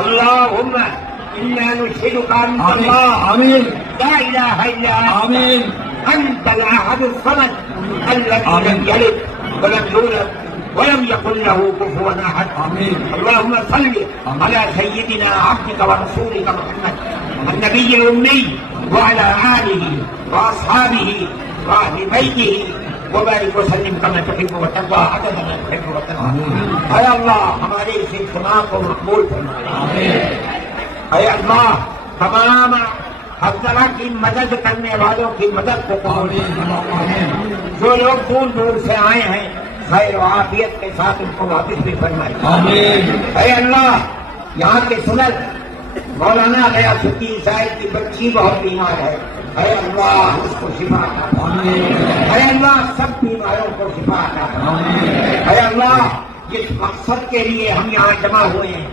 अल्लाहुम्मा इन्ना नुश्हिदुका अल्लाह आमीन ला इलाहा इल्ला आमीन अंतल अहदुस समद अल्लज़ी लम यलिद व लम यूलद व लम यकुल लहू कुफुवन अहद। आमीन। अल्लाहुम्मा सल्लि अला सय्यिदिना अब्दिका व रसूलिका मुहम्मद अन्नबिय्यिल उम्मी व अला आलिहि व अस्हाबिहि व अहलि बैतिहि व बारिक व सल्लिम कमा तुहिब्बु व तर्दा अदद मा तुहिब्बु व तर्दा। ऐ अल्लाह हमारे इस इज्तिमा को मकबूल फरमा। ऐ अल्लाह तमाम हज़रा की मदद करने वालों की मदद को कबूल फरमा। जो लोग दूर दूर से आए हैं खैर व आफियत के साथ उनको वापिस भी फरमाए। ऐ अल्लाह यहाँ के सुनत मौलाना गयासुद्दीन साहब की बच्ची बहुत बीमार है। ऐ अल्लाह उसको शिफा अता फरमा। ऐ अल्लाह सब बीमारों को शिफा अता फरमा। ऐ अल्लाह जिस मकसद के लिए हम यहाँ जमा हुए हैं